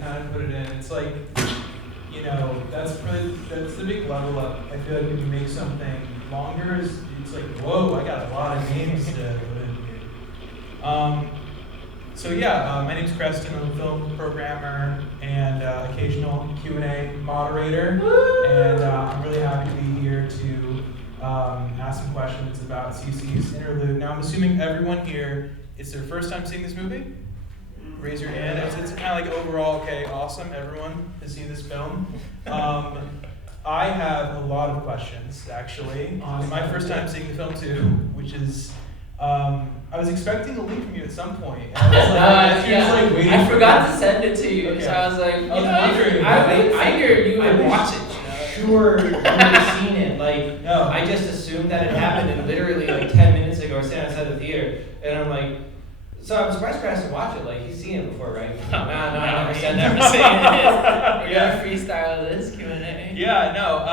kind of put it in. It's like, you know, that's the big level up. I feel like when you make something longer, it's like, whoa, I got a lot of names to put in here. So yeah, my name's Preston. I'm a film programmer and occasional Q&A moderator, and I'm really happy to be here to ask some questions about Cece's Interlude. Now, I'm assuming everyone here, it's their first time seeing this movie? Raise your hand. It's kind of like overall, okay, awesome, everyone has seen this film. I have a lot of questions, actually. It's my first time seeing the film too, which is, I was expecting a link from you at some point. And I was like, waiting. I forgot to send it to you, Okay. so I was like, I figured you would watch it. Sure, you have seen it. Like, No. I just assumed that it happened, and literally like 10 minutes ago, I was standing outside the theater, and I'm like, so I'm surprised Preston watched it. Like, he's seen it before, right? No, I never said that. Never seen it. We're gonna freestyle this Q&A. Yeah, no.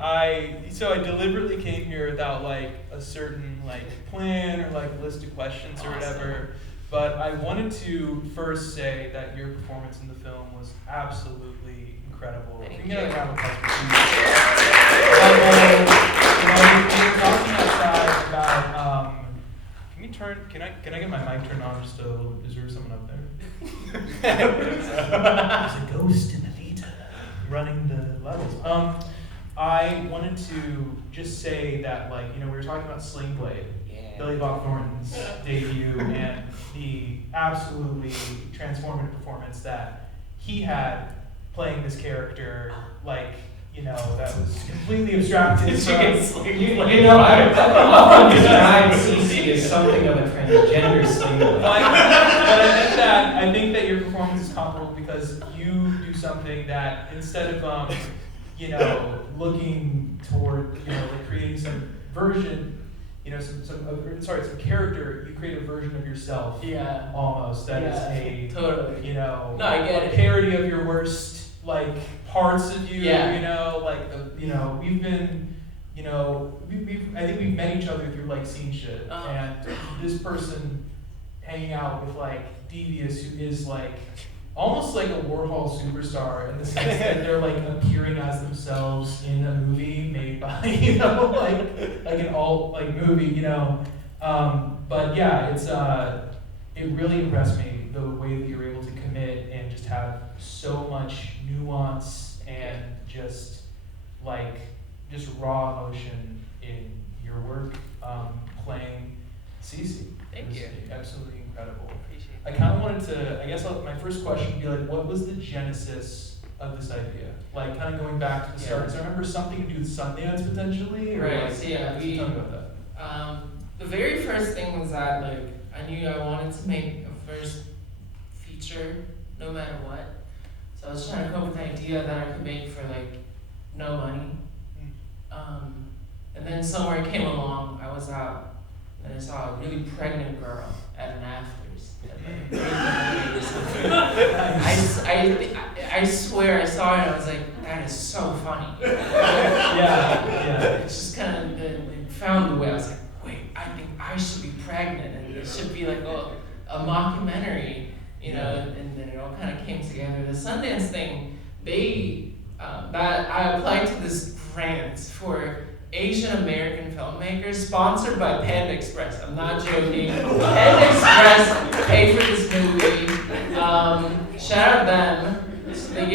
I deliberately came here without like a certain like plan or like a list of questions or whatever. But I wanted to first say that your performance in the film was absolutely incredible. Thank If you can you. get a round of applause for Cece. We were talking outside about can I get my mic turned on just a little bit? Is there someone up there? There's a ghost in the theater running the levels. I wanted to just say that, like, you know, we were talking about Sling Blade, Billy Bob Thornton's debut, and the absolutely transformative performance that he had playing this character, like, you know, that was completely abstracted from. You know, I would describe Cece as something of a transgender sling blade. But I think that your performance is comparable because you do something that instead of you know, looking toward, you know, like creating some version, you know, some character, you create a version of yourself. Yeah. Almost that is a totally. You know, No, I get a it. parody of your worst like parts of you. Yeah. You know, like you know, we've been, you know, I think we've met each other through like scene shit, and this person hanging out with like Devious, who is like almost like a Warhol superstar in the sense that they're like appearing as themselves in a movie made by, you know, like an alt like movie, you know. But yeah, it really impressed me the way that you were able to commit and just have so much nuance and just raw emotion in your work playing Cece. Thank you. Absolutely incredible. Appreciate I kind of wanted to, I guess my first question would be like, what was the genesis of this idea? Like, kind of going back to the start. Because I remember something to do with Sundance potentially? Or Right, like, so yeah, tell me about that. The very first thing was that, like, I knew I wanted to make a first feature no matter what. So I was trying to come up with an idea that I could make for, like, no money. And then somewhere came along, I was out, and I saw a really pregnant girl at an afters. I swear I saw it and I was like, that is so funny. Yeah. It's just kind of it found the way. I was like, wait, I think I should be pregnant and it should be like a mockumentary, you know, and then it all kind of came together. The Sundance thing, that I applied to this grant for Asian American filmmakers, sponsored by Panda Express. I'm not joking. Panda Express paid for this movie. Shout out them. So they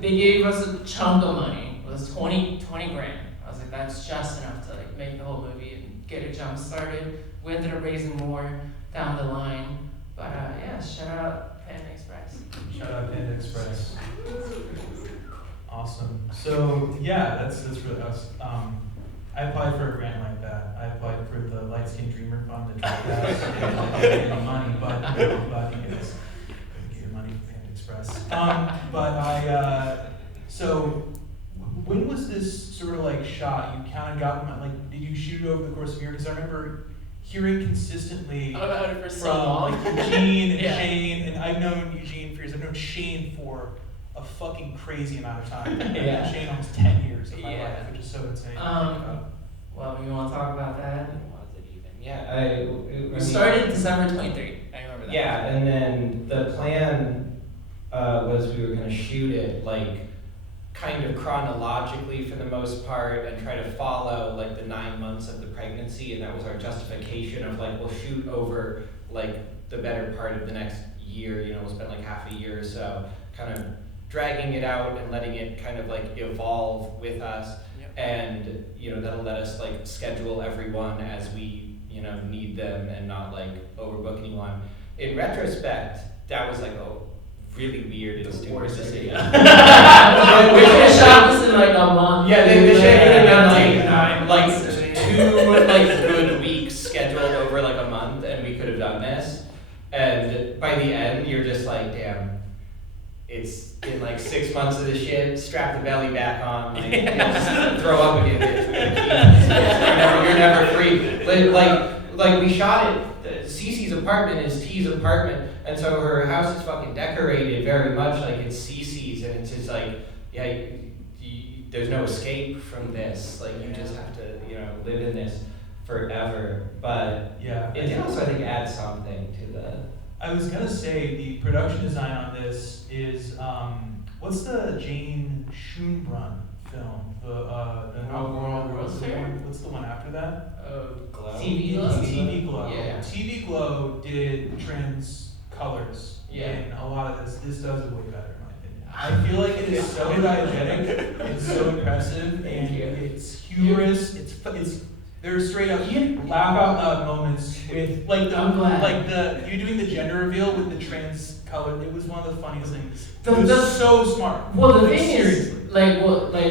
gave us a chunk of money. It was 20 grand. I was like, that's just enough to like make the whole movie and get it jump started. We ended up raising more down the line. But yeah, shout out Panda Express. Shout out Panda Express. Awesome. So yeah, that's really awesome. I applied for a grant like that. I applied for the Light Skin Dreamer Fund, the Dream Fest. I didn't get any money, but you guys get your money from Panda Express. So when was this sort of like shot? You kind of got them, like, did you shoot it over the course of a year? Because I remember hearing consistently About it for so from long. like Eugene and Yeah. Shane, and I've known Eugene for years. I've known Shane for a fucking crazy amount of time. I've Yeah. known Shane almost 10 years of my Yeah. life, which is so insane. Well, you want to talk about that? Was it even? Yeah, I We mean, started December 23rd. I remember that. Yeah, and then the plan was we were gonna shoot it like kind of chronologically for the most part and try to follow like the 9 months of the pregnancy, and that was our justification of like we'll shoot over like the better part of the next year, you know, we'll spend like half a year or so kind of dragging it out and letting it kind of like evolve with us. Yep. And you know, that'll let us like schedule everyone as we, you know, need them and not like overbook anyone. In retrospect, that was like a really weird and stupid decision. We could have shot this in like a month. Yeah, they should have Like, done like 2 like good weeks scheduled over like a month, and we could have done this. And by the end, you're just like, damn, it's in like 6 months of the shit. Strap the belly back on, like just throw up again. You're never free. Like we shot it. Cece's apartment is T's apartment, and so her house is fucking decorated very much like it's Cece's, and it's just like, yeah, there's no escape from this. Like you just have to, you know, live in this forever. But Yeah. it did also, I think, add something to the. I was gonna say the production design on this is what's the Jane Schoenbrunn film? The World's Fair? What's the one after that? Glow. TV Glow? TV Glow. Yeah. TV Glow did trans colors Yeah. in a lot of this. This does it way better, in my opinion. I feel like it is so diegetic, it's so impressive, and it's humorous. It's there's straight up laugh out loud moments with like I'm glad. you doing the gender reveal with the trans color. It was one of the funniest things. The- It was the- so smart. Well, the Like, thing seriously. is, like,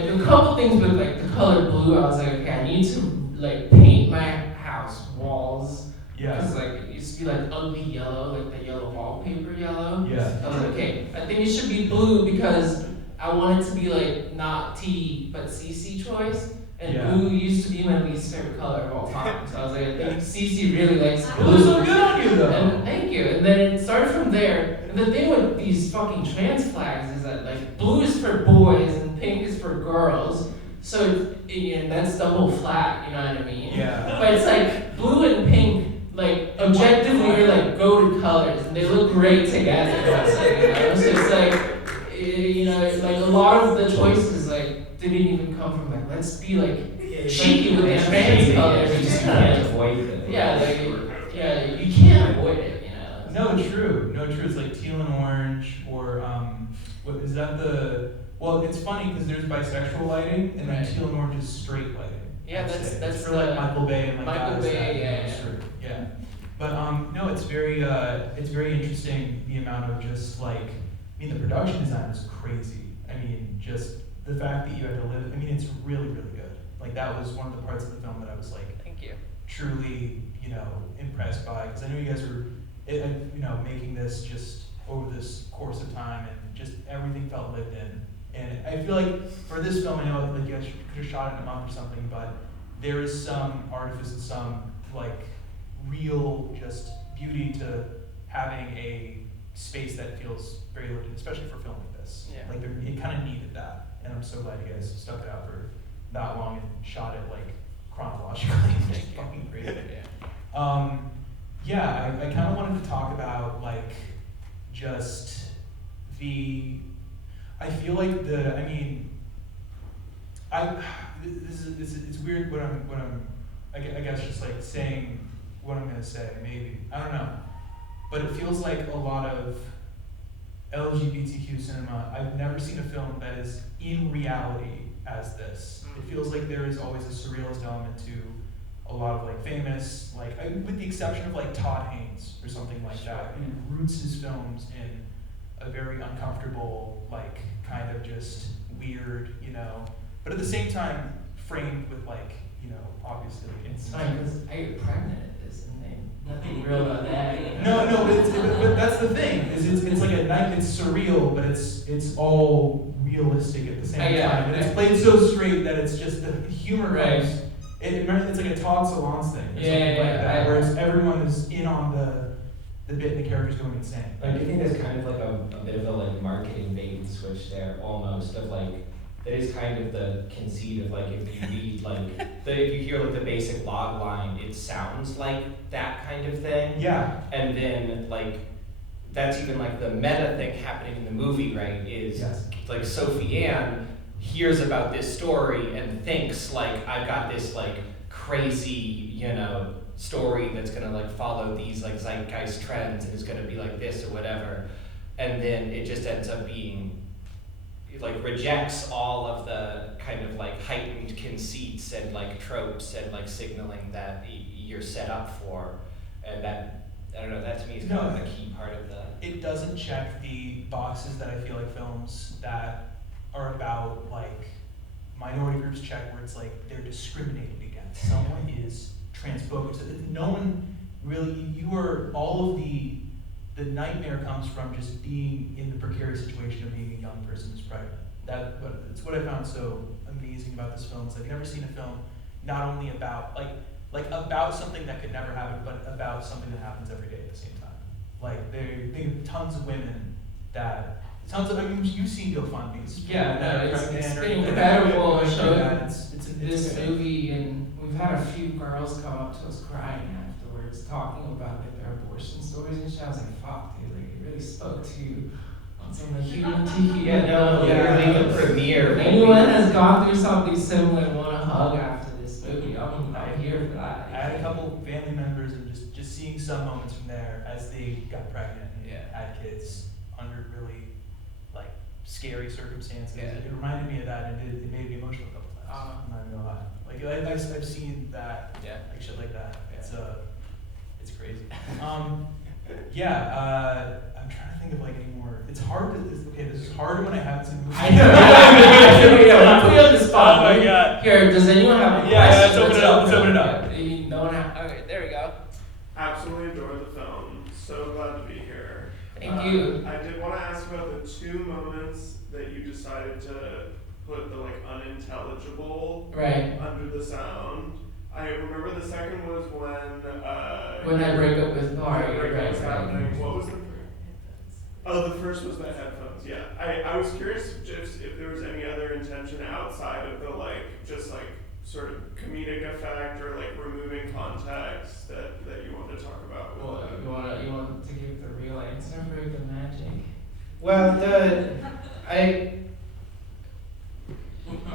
a couple things with like the color blue. I was like, okay, I need to like paint my house walls. Yeah. Because like it used to be like ugly yellow, like the yellow wallpaper yellow. Yeah. I was like, okay, I think it should be blue because I want it to be like not T but CC choice. And Yeah. blue used to be my least favorite color of all time. So I was like, I think CC really likes It blue. was so good on you though. And thank you. And then it started from there. And the thing with these fucking trans flags is that like blue is for boys and pink is for girls. So and that's double flat, you know what I mean? Yeah. But it's like blue and pink, like objectively are like go-to colors and they look great together. You know? So it's like, you know, like a lot of the choices like didn't even come from like let's be like cheeky with the trans colors. You just can't avoid it. Yeah, you can't avoid it, you know. No, true. It's like teal and orange, or what is that the? Well, it's funny because there's bisexual lighting, and then Right. teal and orange is straight lighting. Yeah, I'd that's say. that's It's for like Michael Bay and like Michael guys Bay, that, you know, yeah. straight. Yeah. But no, it's very interesting the amount of just like, I mean, the production design is crazy. I mean, just the fact that you had to live. I mean, it's really good. Like that was one of the parts of the film that I was like, Thank you. truly, you know, impressed by, because I know you guys were, you know, making this just over this course of time, and just everything felt lived in. And I feel like for this film, I know like you guys could have shot it in a month or something, but there is some artifice and some like real just beauty to having a space that feels very lived in, especially for film like this. Yeah. Like it kind of needed that, and I'm so glad you guys stuck it out for that long and shot it like chronologically. It's fucking great. Yeah, I kind of wanted to talk about like just I feel like it's weird what I'm I guess just like saying what I'm gonna say, maybe, I don't know, but it feels like a lot of LGBTQ cinema, I've never seen a film that is in reality as this. It feels like there is always a surrealist element to a lot of like famous, like with the exception of like Todd Haynes or something like that, who roots his films in a very uncomfortable, like kind of just weird, you know, but at the same time framed with like, you know, obviously It's funny because I get pregnant at this and they nothing real about that. You No, know? but that's the thing. Is it's like it's surreal, but it's all realistic at the same Yeah, time, and it's played so straight that it's just the humor Right. comes. It's like a Todd Solondz thing, or Yeah, something like yeah, that, where it's everyone is in on the bit, and the characters going insane. I do think there's kind of like a bit of a like marketing bait and switch there, almost, of like, that is kind of the conceit of like, if you read like, if you hear like the basic log line, it sounds like that kind of thing. Yeah. And then like, that's even like the meta thing happening in the movie, right? Is Yes. like Sophie Ann hears about this story and thinks like I've got this like crazy, story that's gonna like follow these like zeitgeist trends and is gonna be like this or whatever, and then it just ends up being like rejects all of the kind of like heightened conceits and like tropes and like signaling that you're set up for, and that I don't know, that to me is kind of the key part of the. It doesn't check the boxes that I feel like films that are about like minority groups check, where it's like they're discriminated against. Someone is transphobic. So no one really, you are, all of the nightmare comes from just being in the precarious situation of being a young person who's pregnant. It's what I found so amazing about this film. It's like I've never seen a film not only about like about something that could never happen, but about something that happens every day at the same time. Like think of tons of women that you've seen GoFundMe's. It's been incredible showing It's this movie, and we've had a few girls come up to us crying afterwards, talking about like their abortion stories and shit. I was like, fuck, dude, like it really spoke to you on some like humanity. Literally the premiere. If anyone has gone through something similar and want a hug after this movie, I'm here for that. I had a couple family members, and just seeing some moments from there as they got pregnant and had kids under really like scary circumstances. It reminded me of that, and it made me emotional a couple times. I'm not gonna lie. Like I've seen that, like shit like that. It's crazy. I'm trying to think of like any more. It's hard to. This is harder when I haven't seen the movie. I know. Put you on the spot. Oh my god. Here, does anyone have a question? Let's open it up. Let's open it up. No one have. Okay, there we go. Absolutely adore the film. So glad to be here. Thank you. I did want to ask about the two moments that you decided to put the like unintelligible under the sound. I remember the second was when I break up with Mari. Right. What was the first? Oh, the first was the headphones. Yeah, I was curious if there was any other intention outside of the like just like sort of comedic effect or like removing context that you wanted to talk about. Well, you want to give the real answer for the magic? Well,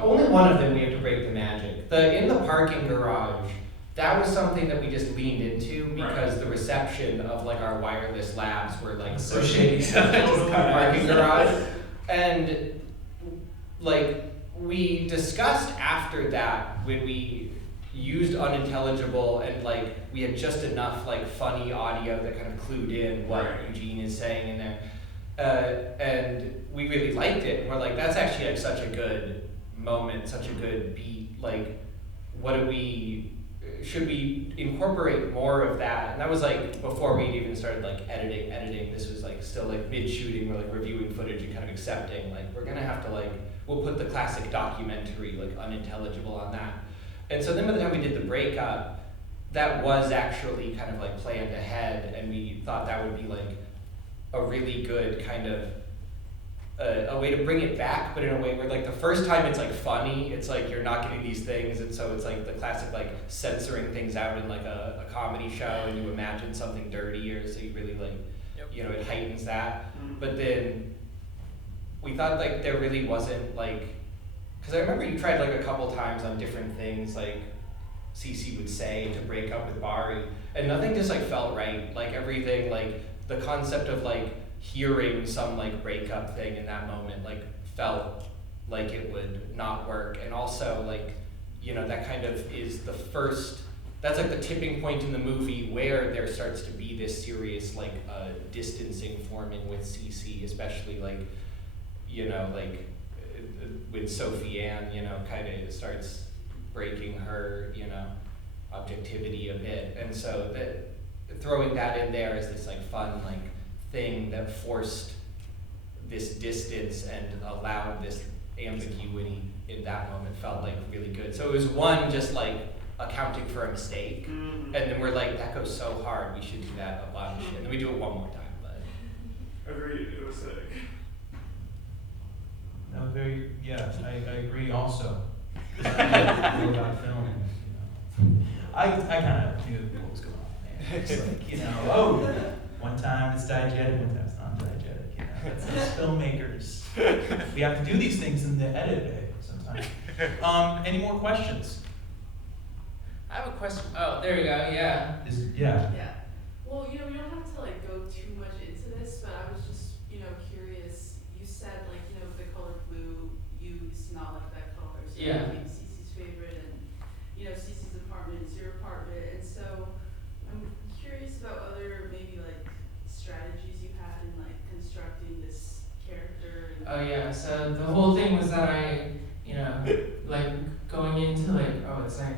only one of them we have to break the magic. In the parking garage, that was something that we just leaned into because the reception of like our wireless labs were like so shady. Parking garage, and like we discussed after that when we used unintelligible and like we had just enough like funny audio that kind of clued in what Eugene is saying in there, and we really liked it. And we're like, that's actually like such a good moment, such a good beat. Like, should we incorporate more of that? And that was like before we'd even started like editing. This was like still like mid-shooting, we're like reviewing footage and kind of accepting like we're gonna have to like, we'll put the classic documentary like unintelligible on that. And so then by the time we did the breakup, that was actually kind of like planned ahead, and we thought that would be like a really good kind of a way to bring it back, but in a way where like the first time it's like funny, it's like you're not getting these things, and so it's like the classic like censoring things out in like a comedy show, and you imagine something dirtier, so you really like it heightens that. But then we thought like there really wasn't like, because I remember you tried like a couple times on different things like Cece would say to break up with Bari, and nothing just like felt right. Like everything, like the concept of like hearing some like breakup thing in that moment like felt like it would not work. And also like that kind of is the first, that's like the tipping point in the movie where there starts to be this serious like distancing forming with Cece, especially like like with Sophie Ann, kind of starts breaking her objectivity a bit. And so that throwing that in there as this like fun like thing that forced this distance and allowed this ambiguity in that moment felt like really good. So it was one, just like accounting for a mistake, and then we're like, that goes so hard, we should do that a lot of shit. And then we do it one more time, but. Agreed, it was sick. No, I agree also. I know about film, I kind of knew what was going on there. It's like, one time it's diegetic, one time it's not. As filmmakers, we have to do these things in the edit bay sometimes. Any more questions? I have a question. Oh, there you go. Yeah. Yeah. Yeah. Well, we don't have to like go too much into this, but I was just, curious. You said like, the color blue, you used to not like that color, so Yeah. it became Cece's favorite, and Cece's apartment is your apartment, and so I'm curious about other maybe like strategies you had in like constructing this character. And Oh yeah. So the whole thing was that I, like going into like, oh, it's like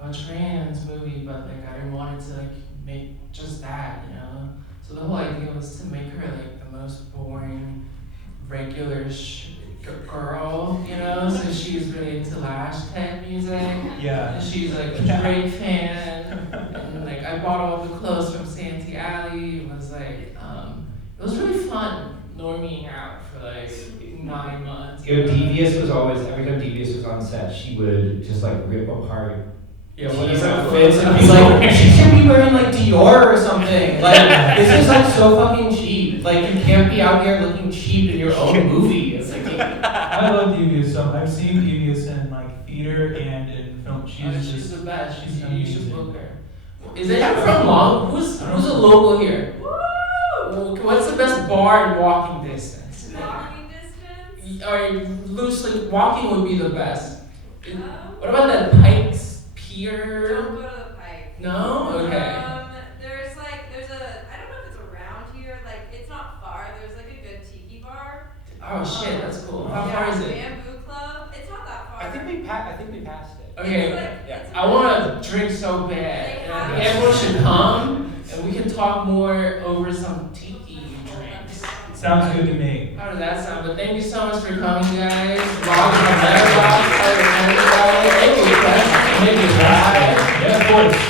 a trans movie, but like I didn't want it to like make just that, So the whole idea was to make her like the most boring, regular girl, So she's really into Lash Tag music. Yeah. And she's like a Drake fan, and like I bought all the clothes from Santee Alley. It was like, it was really fun norming out for like 9 months. Devious was always, every time Devious was on set, she would just like rip apart Yeah, T's whatever. outfits and be like, she should be wearing like Dior or something. Like, this is like so fucking cheap. Like, you can't be out here looking cheap in your own movie. It's like, I love Devious. So I've seen Devious in like theater and in film. She's the best. She's You should amazing. book her. Is anyone from Long? Who's a local here? Woo! What's the best bar in walking distance? Walking distance? Or loosely, walking would be the best. Um, What about that Pikes Pier? Don't go to the Pike. No? Okay. There's I don't know if it's around here, like, it's not far, there's like a good tiki bar. Oh shit, that's cool. How far is it? Bamboo Club, it's not that far. I think we passed it. Okay. It's like, Yeah. it's I want to drink so bad. And I think everyone should come, and we can talk more over some tiki drinks. Sounds good to me. How does that sound? But thank you so much for coming, guys. Vlogging on Letterboxd. Thank you, Preston. Thank you, guys. Yeah, of course.